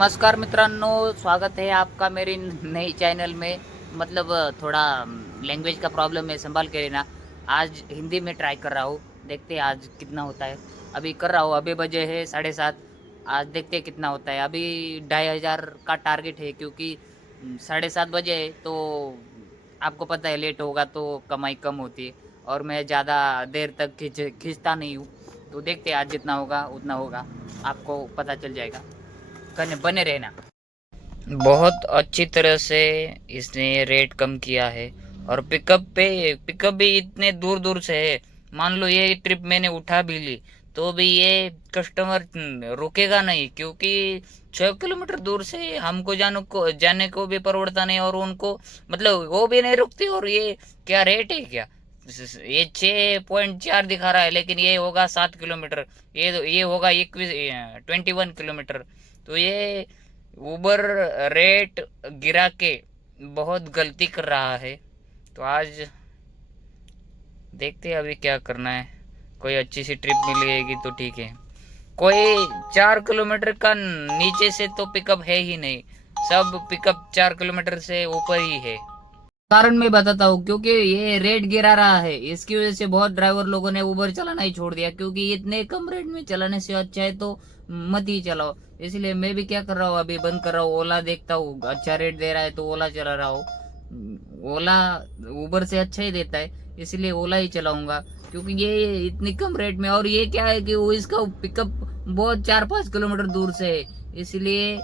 नमस्कार मित्रांनो, स्वागत है आपका मेरी नई चैनल में। मतलब थोड़ा लैंग्वेज का प्रॉब्लम है, संभाल के लेना। आज हिंदी में ट्राई कर रहा हूँ, देखते हैं आज कितना होता है। अभी कर रहा हूँ, अभी बजे है 7:30। आज देखते हैं कितना होता है। अभी 2500 का टारगेट है, क्योंकि 7:30 बजे है तो आपको पता है लेट होगा तो कमाई कम होती है। और मैं ज़्यादा देर तक खींचता नहीं हूँ। तो देखते हैं आज जितना होगा उतना होगा, आपको पता चल जाएगा। कने बने रहना। बहुत अच्छी तरह से इसने रेट कम किया है। और पिकअप भी इतने दूर दूर से है। मान लो ये ट्रिप मैंने उठा भी ली तो भी ये कस्टमर रुकेगा नहीं, क्योंकि 6 किलोमीटर दूर से हमको जाने को भी परवड़ता नहीं, और उनको मतलब वो भी नहीं रुकते। और ये क्या रेट है क्या, ये 6.4 दिखा रहा है, लेकिन ये होगा 7 किलोमीटर। ये होगा 21 किलोमीटर। तो ये उबर रेट गिरा के बहुत गलती कर रहा है। तो आज देखते हैं अभी क्या करना है। कोई अच्छी सी ट्रिप मिल जाएगी तो ठीक है। कोई 4 किलोमीटर का नीचे से तो पिकअप है ही नहीं। सब पिकअप 4 किलोमीटर से ऊपर ही है। कारण मैं बताता हूँ, क्योंकि ये रेट गिरा रहा है, इसकी वजह से बहुत ड्राइवर लोगों ने उबर चलाना ही छोड़ दिया, क्योंकि इतने कम रेट में चलाने से अच्छा है तो मत ही चलाओ। इसलिए मैं भी क्या कर रहा हूँ, अभी बंद कर रहा हूँ। ओला देखता हूँ, अच्छा रेट दे रहा है तो ओला चला रहा हूँ। ओला उबर से अच्छा ही देता है, इसलिए ओला ही चलाऊंगा। क्योंकि ये इतनी कम रेट में, और ये क्या है कि वो इसका पिकअप बहुत 4-5 किलोमीटर दूर से है, इसलिए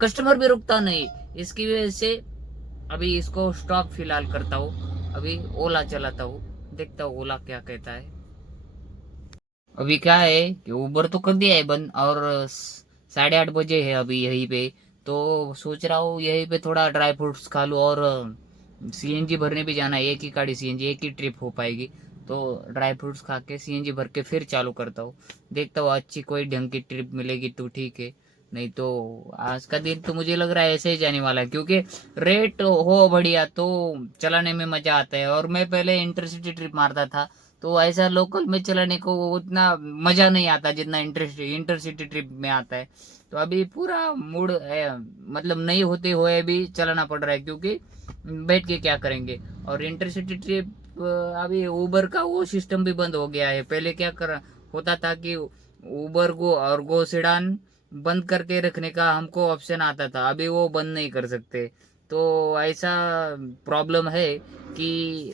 कस्टमर भी रुकता नहीं। इसकी वजह से अभी इसको स्टॉप फिलहाल करता हूँ। अभी ओला चलाता हूँ, देखता हूँ ओला क्या कहता है। अभी क्या है कि उबर तो कर दिया है बंद, और 8:30 बजे है अभी यहीं पे। तो सोच रहा हूँ यहीं पे थोड़ा ड्राई फ्रूट्स खा लूँ, और सीएनजी भरने भी जाना है। एक ही गाड़ी सीएनजी, एक ही ट्रिप हो पाएगी। तो ड्राई फ्रूट्स खा के सीएनजी भर के फिर चालू करता हूँ। देखता हूँ अच्छी कोई ढंग की ट्रिप मिलेगी तो ठीक है, नहीं तो आज का दिन तो मुझे लग रहा है ऐसे ही जाने वाला है। क्योंकि रेट हो बढ़िया तो चलाने में मजा आता है। और मैं पहले इंटरसिटी ट्रिप मारता था, तो ऐसा लोकल में चलाने को उतना मजा नहीं आता जितना इंटरसिटी ट्रिप में आता है। तो अभी पूरा मूड मतलब नहीं होते हुए भी चलाना पड़ रहा है, क्योंकि बैठ के क्या करेंगे। और इंटरसिटी ट्रिप अभी उबर का वो सिस्टम भी बंद हो गया है। पहले क्या कर होता था कि उबर को और गो सिडान बंद करके रखने का हमको ऑप्शन आता था, अभी वो बंद नहीं कर सकते। तो ऐसा प्रॉब्लम है कि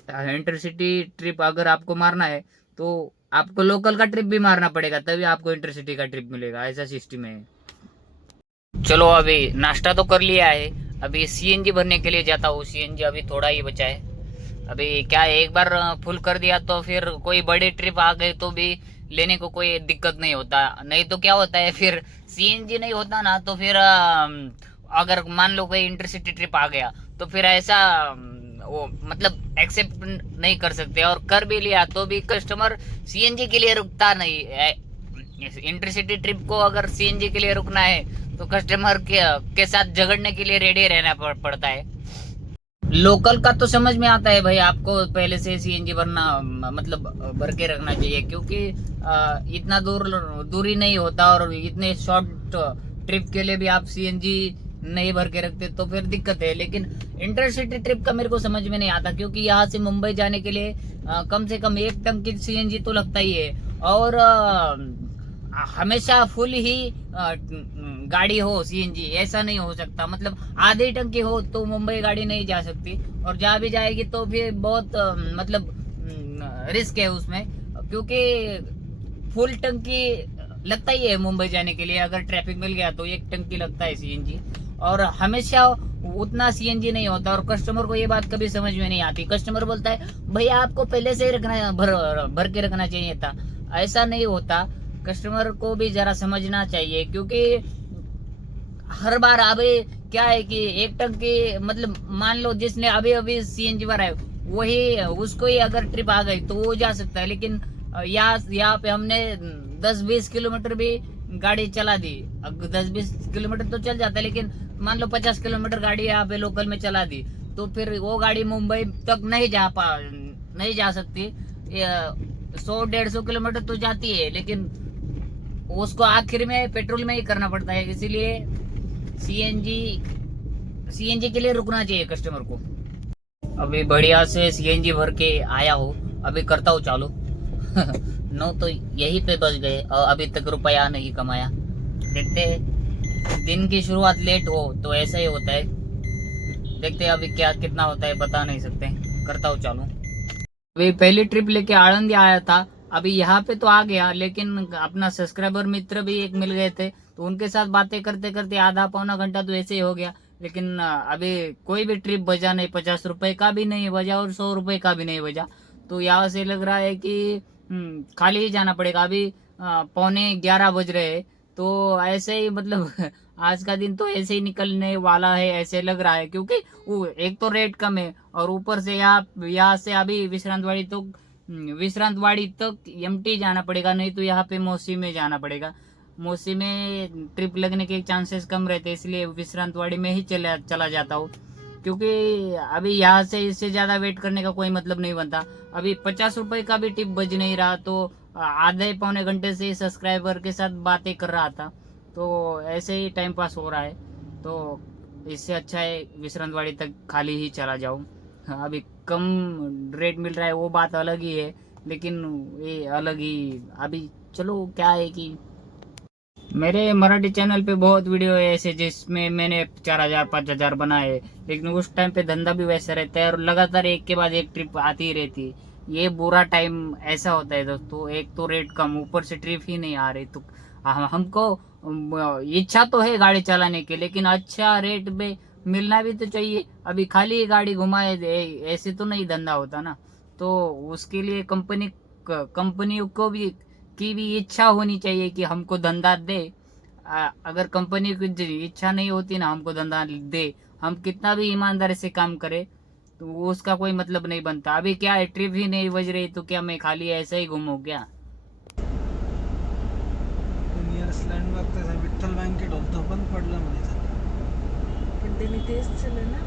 इंटरसिटी ट्रिप अगर आपको मारना है तो आपको लोकल का ट्रिप भी मारना पड़ेगा, तभी आपको इंटरसिटी का ट्रिप मिलेगा। ऐसा सिस्टम है। चलो अभी नाश्ता तो कर लिया है, अभी सीएनजी भरने के लिए जाता हूँ। सीएनजी अभी थोड़ा ही बचा है। अभी क्या है, एक बार फुल कर दिया तो फिर कोई बड़ी ट्रिप आ गई तो भी लेने को कोई दिक्कत नहीं होता। नहीं तो क्या होता है, फिर सीएनजी नहीं होता ना तो फिर अगर मान लो कोई इंटरसिटी ट्रिप आ गया तो फिर ऐसा वो मतलब एक्सेप्ट नहीं कर सकते। और कर भी लिया तो भी कस्टमर सीएनजी के लिए रुकता नहीं। इंटरसिटी ट्रिप को अगर सीएनजी के लिए रुकना है तो कस्टमर के साथ झगड़ने के लिए रेडी रहना पड़ता है। लोकल का तो समझ में आता है भाई, आपको पहले से सीएनजी भरना मतलब भर के रखना चाहिए, क्योंकि इतना दूरी नहीं होता। और इतने शॉर्ट ट्रिप के लिए भी आप सीएनजी नहीं भर के रखते तो फिर दिक्कत है। लेकिन इंटरसिटी ट्रिप का मेरे को समझ में नहीं आता, क्योंकि यहाँ से मुंबई जाने के लिए कम से कम 1 टंकी सीएनजी तो लगता ही है। और हमेशा फुल ही गाड़ी हो सीएनजी, ऐसा नहीं हो सकता। मतलब आधी टंकी हो तो मुंबई गाड़ी नहीं जा सकती, और जा भी जाएगी तो फिर बहुत मतलब रिस्क है उसमें। क्योंकि फुल टंकी लगता ही है मुंबई जाने के लिए। अगर ट्रैफिक मिल गया तो 1 टंकी लगता है सीएनजी, और हमेशा उतना सीएनजी नहीं होता। और कस्टमर को ये बात कभी समझ में नहीं आती। कस्टमर बोलता है भैया आपको पहले से ही रखना भर के रखना चाहिए था। ऐसा नहीं होता, कस्टमर को भी जरा समझना चाहिए। क्योंकि हर बार अभी क्या है कि 1 टंकी मतलब मान लो जिसने अभी अभी सीएनजी भरा है वही उसको ही अगर ट्रिप आ गई तो वो जा सकता है। लेकिन यहाँ पे हमने 10-20 किलोमीटर भी गाड़ी चला दी। 10-20 किलोमीटर तो चल जाता है, लेकिन मान लो 50 किलोमीटर गाड़ी यहाँ पे लोकल में चला दी तो फिर वो गाड़ी मुंबई तक नहीं जा सकती। 100-150 किलोमीटर तो जाती है, लेकिन उसको आखिर में पेट्रोल में ही करना पड़ता है। इसीलिए सीएनजी के लिए रुकना चाहिए कस्टमर को। अभी बढ़िया से सीएनजी भर के आया हो, अभी करता हूँ चालू। नौ तो यहीं पे बच गए और अभी तक रुपया नहीं कमाया। देखते हैं, दिन की शुरुआत लेट हो तो ऐसा ही होता है। देखते हैं अभी क्या कितना होता है, बता नहीं सकते। करता हूँ चालू। अभी पहली ट्रिप लेके आनंद आया था, अभी यहाँ पे तो आ गया, लेकिन अपना सब्सक्राइबर मित्र भी एक मिल गए थे, तो उनके साथ बातें करते करते आधा पौना घंटा तो ऐसे ही हो गया। लेकिन अभी कोई भी ट्रिप बजा नहीं, 50 रुपए का भी नहीं बजा और 100 रुपए का भी नहीं बजा। तो यहाँ से लग रहा है कि खाली ही जाना पड़ेगा। अभी 11:15 बज रहे हैं, तो ऐसे ही मतलब आज का दिन तो ऐसे ही निकलने वाला है ऐसे लग रहा है, क्योंकि वो एक तो रेट कम है और ऊपर से यहाँ से अभी विश्रांतवाड़ी तक एमटी जाना पड़ेगा, नहीं तो यहाँ पे मौसी में जाना पड़ेगा। मौसी में ट्रिप लगने के चांसेस कम रहते, इसलिए विश्रांतवाड़ी में ही चला जाता हूँ, क्योंकि अभी यहाँ से इससे ज्यादा वेट करने का कोई मतलब नहीं बनता। अभी 50 रुपए का भी टिप बज नहीं रहा, तो आधे पौने घंटे से सब्सक्राइबर के साथ बातें कर रहा था, तो ऐसे ही टाइम पास हो रहा है। तो इससे अच्छा है विश्रांतवाड़ी तक खाली ही चला जाऊं। अभी कम रेट मिल रहा है वो बात अलग ही है, लेकिन ये अलग ही। अभी चलो क्या है कि मेरे मराठी चैनल पे बहुत वीडियो है ऐसे जिसमें मैंने 4,000 5,000 बनाए, लेकिन उस टाइम पे धंधा भी वैसा रहता है और लगातार एक के बाद एक ट्रिप आती ही रहती है। ये बुरा टाइम ऐसा होता है दोस्तों, एक तो रेट कम, ऊपर से ट्रिप ही नहीं आ रही, तो हमको इच्छा तो है गाड़ी चलाने की, लेकिन अच्छा रेट में मिलना भी तो चाहिए। अभी खाली गाड़ी घुमाए ऐसे तो नहीं धंधा होता ना। तो उसके लिए कंपनी को भी की भी इच्छा होनी चाहिए कि हमको धंधा दे। अगर कंपनी की इच्छा नहीं होती ना हमको धंधा दे, हम कितना भी ईमानदारी से काम करे तो उसका कोई मतलब नहीं बनता। अभी क्या है, ट्रिप ही नहीं बज रही, तो क्या मैं खाली ऐसा ही घूमू क्या? नियरेस्ट लँडमार्क त्याचा विठ्ठल बँकेट हॉल तो बंद पडला म्हणे. पण त्यांनी तेच केलं ना.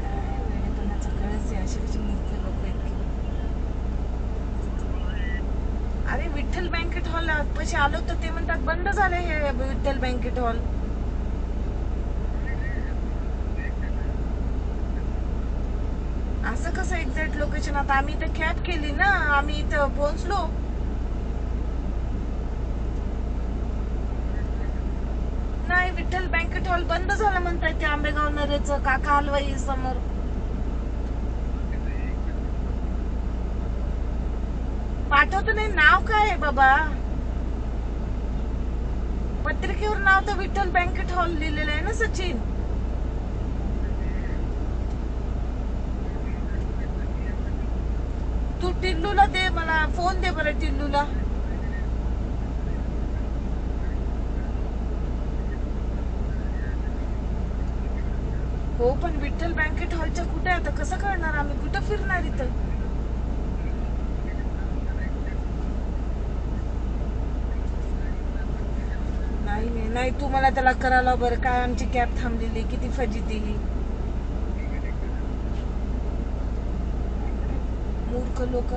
काय वेळेपणाचं कळच आहे, अशी कशी मूर्ख लोक आहेत की. अरे विठ्ठल बँकेट हॉल पैसे आलो तर ते म्हणतात बंद झाले हे विठ्ठल बँकेट हॉल. असं कसं एक्झॅक्ट लोकेशन? आता आम्ही इथं कॅब केली ना, आम्ही इथं पोहोचलो. नाही, विठ्ठल बँकेट हॉल बंद झालं म्हणतायत ते आंबेगाव नरेचं काका हलवाई समोर. पाठवतो नाही, नाव काय आहे बाबा? पत्रिकेवर नाव तर विठ्ठल बँकेट हॉल लिहिलेलं आहे ना सचिन. तू टिल्लूला दे, मला फोन दे बरं टिल्लूला. हो पण विठ्ठल बँकेट हॉलच्या कुठे आता कसं कळणार? आम्ही कुठं फिरणार इथं? नाही नाही, तू मला त्याला करायला बरं काय, आमची कॅब थांबलेली, किती फजिती ही. मूर्ख लोक.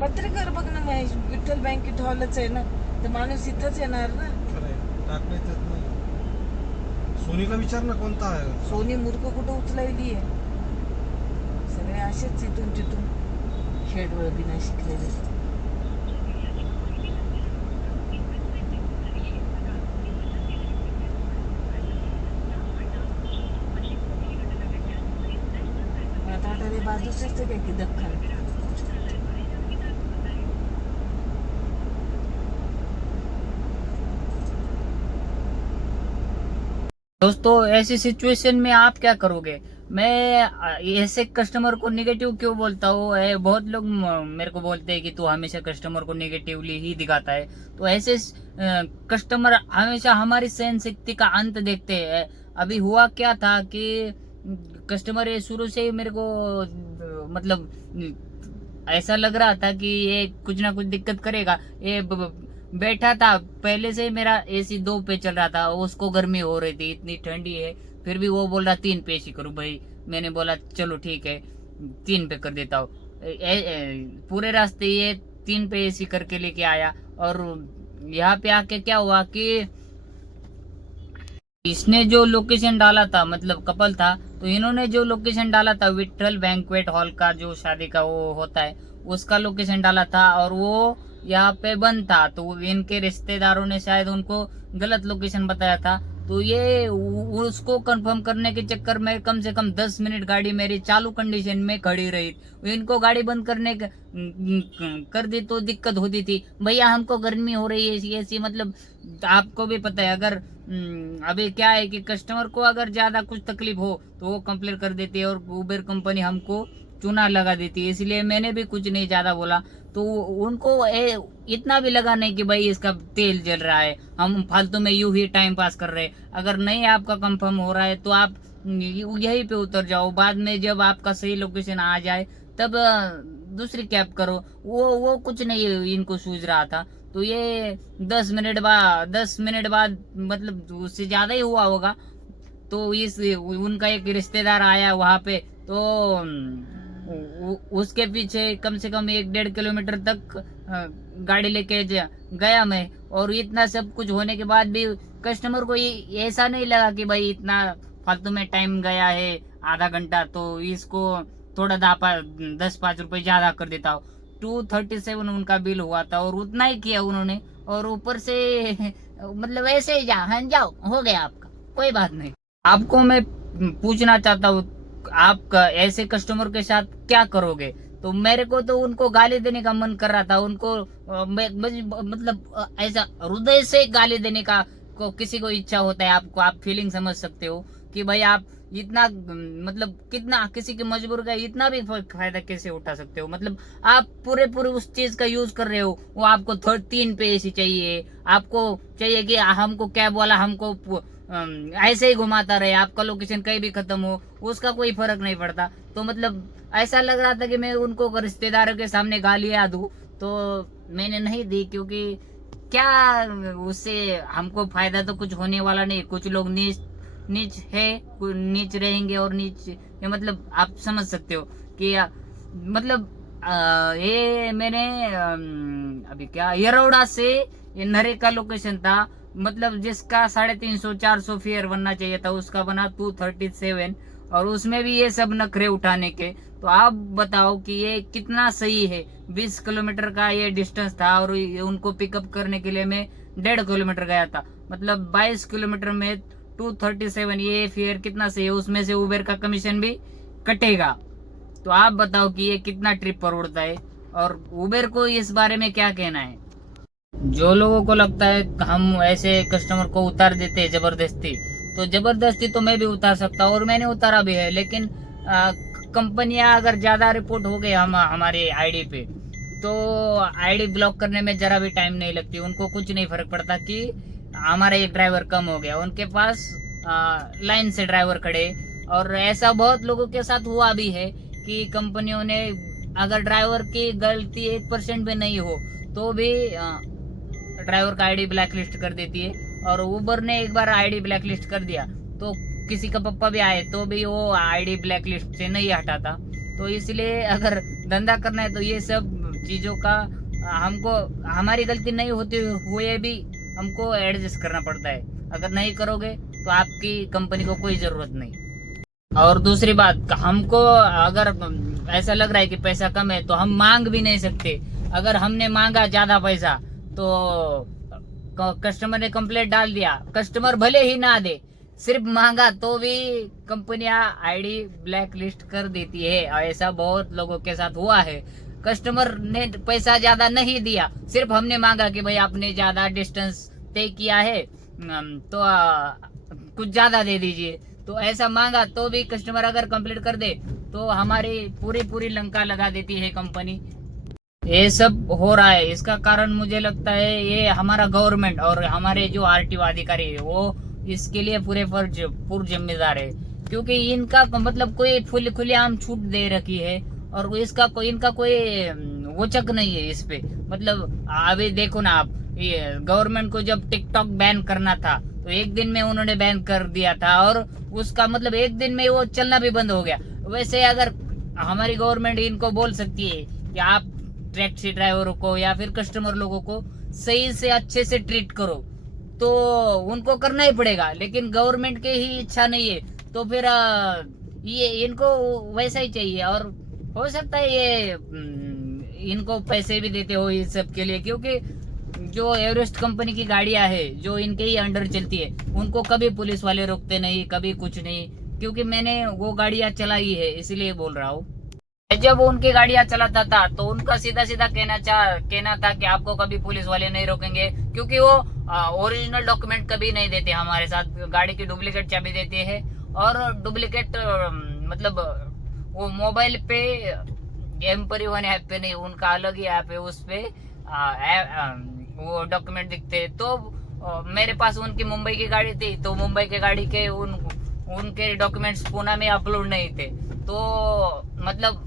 पत्रिकेवर बघ ना महेश, विठ्ठल बँकेट हॉलच आहे ना, तर माणूस इथंच येणार ना. टाकण्यात येत नाही. सोनीला विचार ना कोणता आहे. सोनी मूर्ख कुठं उचलायली आहे? सगळे असेच इथून तिथून खेडवळ बिना शिकलेले. आता वाटते बाजूच असते काय की दख्खन. दोस्तों ऐसी सिचुएशन में आप क्या करोगे? मैं ऐसे कस्टमर को निगेटिव क्यों बोलता हूँ? बहुत लोग मेरे को बोलते हैं कि तू हमेशा कस्टमर को निगेटिवली ही दिखाता है। तो ऐसे कस्टमर हमेशा हमारी सहन शक्ति का अंत देखते हैं। अभी हुआ क्या था कि कस्टमर ये शुरू से ही मेरे को मतलब ऐसा लग रहा था कि ये कुछ ना कुछ दिक्कत करेगा। ये बैठा था, पहले से ही मेरा एसी 2 पे चल रहा था, उसको गर्मी हो रही थी, इतनी ठंडी है, फिर भी वो बोल रहा 3 पे एसी करूँ भाई। मैंने बोला चलो ठीक है 3 पे कर देता हूँ। पूरे रास्ते ये 3 पे एसी करके लेके आया, और यहाँ पे आके क्या हुआ कि इसने जो लोकेशन डाला था, मतलब कपल था, तो इन्होंने जो लोकेशन डाला था विठल बैंक्वेट हॉल का, जो शादी का वो होता है, उसका लोकेशन डाला था, और वो यहाँ पे बंद था। तो इनके रिश्तेदारों ने शायद उनको गलत लोकेशन बताया था। तो ये उसको कंफर्म करने के चक्कर में कम से कम 10 मिनट गाड़ी मेरी चालू कंडीशन में खड़ी रही। इनको गाड़ी बंद करने कर दी तो दिक्कत होती थी, भैया हमको गर्मी हो रही है ऐसी, मतलब आपको भी पता है, अगर अभी क्या है कि कस्टमर को अगर ज्यादा कुछ तकलीफ हो तो वो कंप्लेन कर देती है, और उबेर कंपनी हमको चूना लगा देती है। इसलिए मैंने भी कुछ नहीं ज्यादा बोला। तो उनको इतना भी लगा नहीं कि भाई इसका तेल जल रहा है, हम फालतू में यूं ही टाइम पास कर रहे हैं। अगर नहीं आपका कंफर्म हो रहा है तो आप यहीं पे उतर जाओ, बाद में जब आपका सही लोकेशन आ जाए तब दूसरी कैब करो। वो कुछ नहीं इनको सूझ रहा था। तो ये 10 मिनट बाद मतलब उससे ज्यादा ही हुआ होगा, तो इस उनका एक रिश्तेदार आया वहां पे, तो उसके पीछे कम से कम 1-1.5 किलोमीटर तक गाड़ी लेके गया मैं। और इतना सब कुछ होने के बाद भी कस्टमर को ये ऐसा नहीं लगा कि भाई इतना फालतू में टाइम गया है आधा घंटा, तो इसको थोड़ा 10-5 रुपए ज्यादा कर देता हूँ। 237 उनका बिल हुआ था, और उतना ही किया उन्होंने, और ऊपर से मतलब ऐसे ही जाओ हो गया आपका, कोई बात नहीं। आपको मैं पूछना चाहता हूँ, आप ऐसे कस्टमर के साथ क्या करोगे? तो मेरे को तो उनको गाली देने का मन कर रहा था, उनको मतलब ऐसा हृदय से गाली देने का किसी को इच्छा होता है, आपको आप फीलिंग समझ सकते हो कि भाई आप इतना मतलब कितना किसी के मजबूर का इतना भी फायदा कैसे उठा सकते हो। मतलब आप पूरे उस चीज का यूज कर रहे हो, वो आपको 3 पे एसी चाहिए, आपको चाहिए कि हमको कैब वाला हमको ऐसे ही घुमाता रहे, आपका लोकेशन कहीं भी खत्म हो उसका कोई फर्क नहीं पड़ता। तो मतलब ऐसा लग रहा था कि मैं उनको रिश्तेदारों के सामने गालियां दूं, तो मैंने नहीं दी, क्योंकि क्या उससे हमको फायदा तो कुछ होने वाला नहीं। कुछ लोग नीच है, नीच रहेंगे, और नीच ये मतलब आप समझ सकते हो कि मतलब ये मैंने अभी क्या यरोड़ा से ये नरे का लोकेशन था, मतलब जिसका 350-400 फेयर बनना चाहिए था, उसका बना 237, और उसमें भी ये सब नखरे उठाने के। तो आप बताओ कि ये कितना सही है। 20 किलोमीटर का ये डिस्टेंस था, और उनको पिकअप करने के लिए मैं 1.5 किलोमीटर गया था, मतलब 22 किलोमीटर में 237, ये फेयर कितना सही है। उसमें से उबेर का कमीशन भी कटेगा। तो आप बताओ कि ये कितना ट्रिप पर उड़ता है, और उबेर को इस बारे में क्या कहना है? जो लोगों को लगता है हम ऐसे कस्टमर को उतार देते हैं जबरदस्ती, तो जबरदस्ती तो मैं भी उतार सकता हूँ, और मैंने उतारा भी है। लेकिन कंपनियां अगर ज्यादा रिपोर्ट हो गए हमारे आईडी पे, तो आईडी ब्लॉक करने में जरा भी टाइम नहीं लगती। उनको कुछ नहीं फर्क पड़ता कि हमारा एक ड्राइवर कम हो गया, उनके पास लाइन से ड्राइवर खड़े। और ऐसा बहुत लोगों के साथ हुआ भी है कि कंपनियों ने अगर ड्राइवर की गलती 1% भी नहीं हो तो भी ड्राइवर का आईडी ब्लैक लिस्ट कर देती है। और उबर ने एक बार आईडी ब्लैक लिस्ट कर दिया, तो किसी का पप्पा भी आए तो भी वो आईडी ब्लैक लिस्ट से नहीं हटाता। तो इसलिए अगर धंधा करना है तो ये सब चीजों का हमको, हमारी गलती नहीं होते हुए भी हमको एडजस्ट करना पड़ता है। अगर नहीं करोगे तो आपकी कंपनी को कोई जरूरत नहीं। और दूसरी बात, हमको अगर ऐसा लग रहा है कि पैसा कम है तो हम मांग भी नहीं सकते। अगर हमने मांगा ज्यादा पैसा तो कस्टमर ने कंप्लेंट डाल दिया, कस्टमर भले ही ना दे, सिर्फ मांगा तो भी कंपनियां आईडी ब्लैक लिस्ट कर देती है। ऐसा बहुत लोगों के साथ हुआ है। कस्टमर ने पैसा ज्यादा नहीं दिया, सिर्फ हमने मांगा कि भाई आपने ज्यादा डिस्टेंस तय किया है तो कुछ ज्यादा दे दीजिए। तो ऐसा मांगा तो भी कस्टमर अगर कंप्लीट कर दे तो हमारी पूरी लंका लगा देती है कंपनी। ये सब हो रहा है, इसका कारण मुझे लगता है ये हमारा गवर्नमेंट और हमारे जो आरटीओ अधिकारी है वो इसके लिए पूरे जिम्मेदार है। क्योंकि इनका मतलब कोई खुलेआम छूट दे रखी है, और इनका कोई वचक नहीं है इस पे। मतलब अभी देखो ना आप, ये गवर्नमेंट को जब टिकटॉक बैन करना था तो एक दिन में उन्होंने बैन कर दिया था, और उसका मतलब एक दिन में वो चलना भी बंद हो गया। वैसे अगर हमारी गवर्नमेंट इनको बोल सकती है कि आप टैक्सी ड्राइवरों को या फिर कस्टमर लोगों को सही से अच्छे से ट्रीट करो, तो उनको करना ही पड़ेगा। लेकिन गवर्नमेंट के ही इच्छा नहीं है, तो फिर ये इनको वैसा ही चाहिए। और हो सकता है ये इनको पैसे भी देते हो इस सब के लिए, क्योंकि जो एवरेस्ट कंपनी की गाड़ियां है जो इनके ही अंडर चलती है, उनको कभी पुलिस वाले रोकते नहीं, कभी कुछ नहीं। क्योंकि मैंने वो गाड़ियां चलाई है, इसीलिए बोल रहा हूँ। जब उनकी गाड़ियां चलाता था तो उनका सीधा सीधा कहना था कि आपको कभी पुलिस वाले नहीं रोकेंगे, क्योंकि वो ओरिजिनल डॉक्यूमेंट कभी नहीं देते हमारे साथ। गाड़ी की डुप्लीकेट चाबी देते हैं, और डुप्लीकेट मतलब वो मोबाइल पे एम परिवहन ऐप पे नहीं, उनका अलग ही ऐप है, उस पे वो डॉक्यूमेंट दिखते हैं। तो मेरे पास उनकी मुंबई की गाड़ी थी, तो मुंबई के गाड़ी के उनके डॉक्यूमेंट्स पुणे में अपलोड नहीं थे। तो मतलब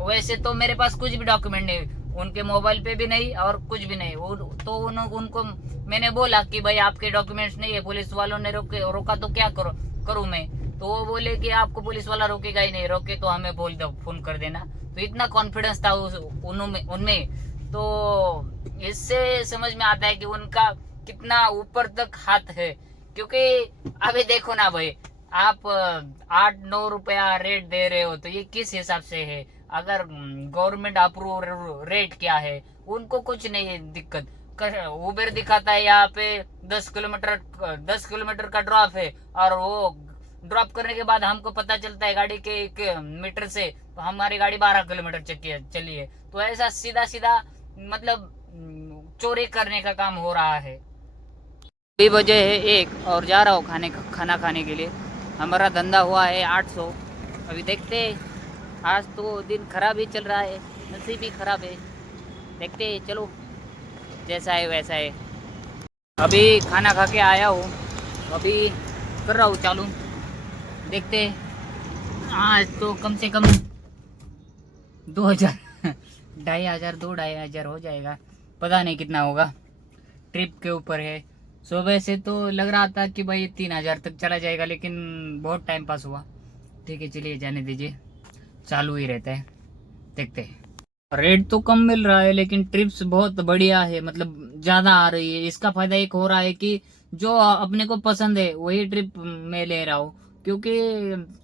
वैसे तो मेरे पास कुछ भी डॉक्यूमेंट नहीं, उनके मोबाइल पे भी नहीं और कुछ भी नहीं। तो उनको मैंने बोला कि भाई आपके डॉक्यूमेंट्स नहीं है, पुलिस वालों ने रोका तो क्या करूँ मैं। तो वो बोले कि आपको पुलिस वाला रोकेगा ही नहीं, रोके तो हमें बोल दो, फोन कर देना। तो इतना कॉन्फिडेंस था उनमें। तो इससे समझ में आता है कि उनका कितना ऊपर तक हाथ है। क्योंकि अभी देखो ना भाई, आप 8-9 रुपया रेट दे रहे हो, तो ये किस हिसाब से है? अगर गवर्नमेंट अप्रूव रेट क्या है, उनको कुछ नहीं है दिक्कत। उबेर दिखाता है यहाँ पे 10 किलोमीटर का ड्रॉप है, और वो ड्रॉप करने के बाद हमको पता चलता है गाड़ी के 1 मीटर से, तो हमारी गाड़ी 12 किलोमीटर चली है। तो ऐसा सीधा सीधा मतलब चोरी करने का काम हो रहा है। अभी वजह है 1 और जा रहा हूँ खाना खाने के लिए। हमारा धंधा हुआ है 800। अभी देखते हैं, आज तो दिन खराब ही चल रहा है, नसीब भी खराब है। देखते हैं, चलो जैसा है वैसा है। अभी खाना खा के आया हूँ, अभी कर रहा हूँ चालू। देखते हैं, आज तो कम से कम 2000 2,500 हो जाएगा, पता नहीं कितना होगा, ट्रिप के ऊपर है। सुबह से तो लग रहा था कि भाई 3,000 तक चला जाएगा, लेकिन बहुत टाइम पास हुआ। ठीक है, चलिए जाने दीजिए, चालू ही रहता है, देखते हैं। रेट तो कम मिल रहा है, लेकिन ट्रिप्स बहुत बढ़िया है, मतलब ज़्यादा आ रही है। इसका फायदा एक हो रहा है कि जो अपने को पसंद है वही ट्रिप मैं ले रहा हूँ, क्योंकि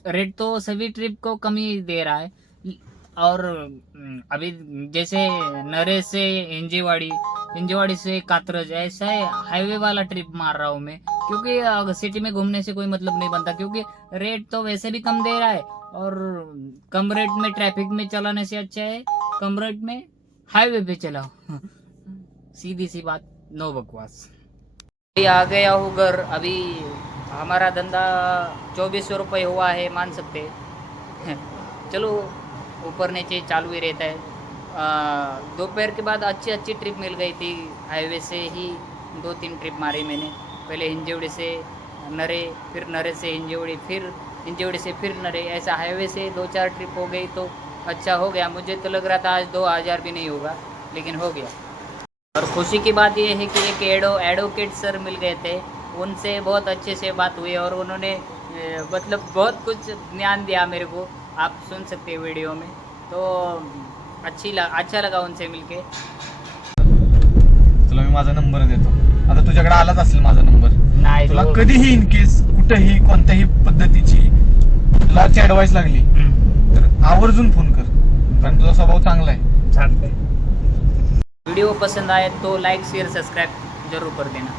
रेट तो सभी ट्रिप को कम ही दे रहा है। और अभी जैसे नरे से हिंजेवाड़ी से कात्रज, ऐसा है हाईवे वाला ट्रिप मार रहा हूँ मैं, क्योंकि सिटी में घूमने से कोई मतलब नहीं बनता। क्योंकि रेट तो वैसे भी कम दे रहा है, और कम रेट में ट्रैफिक में चलाने से अच्छा है कम रेट में हाईवे पे चलाओ। सीधी सी बात, नो बकवास। आ गया हूँ घर। अभी हमारा धंधा 2400 रुपये हुआ है, मान सकते हैं। चलो ऊपर नीचे चालू ही रहता है। दोपहर के बाद अच्छी ट्रिप मिल गई थी, हाईवे से ही 2-3 ट्रिप मारी मैंने। पहले हिंजवड़ी से नरे, फिर नरे से हिंजवड़ी, फिर हिंजवड़ी से फिर नरे, ऐसा हाईवे से 2-4 ट्रिप हो गई, तो अच्छा हो गया। मुझे तो लग रहा था आज 2000 भी नहीं होगा, लेकिन हो गया। और खुशी की बात यह है कि एक एडवोकेट सर मिल गए थे, उनसे बहुत अच्छे से बात हुई, और उन्होंने मतलब बहुत कुछ ज्ञान दिया मेरे को, आप सुन सकते हैं वीडियो में। तो अच्छा लगा उनसे मिलके। तुला मी माझा नंबर देतो, आता तुझ्याकडे आलाच असेल माझा नंबर, नाही तुला तो- कधीही इन केस कुठेही कोणत्याही पद्धतीची तुला ऍडवाइस लागली तर आवर्जून फोन कर, कारण तुझा स्वभाव चांगला आहे. वीडियो पसंद आए तो लाइक शेयर सब्सक्राइब जरूर कर देना।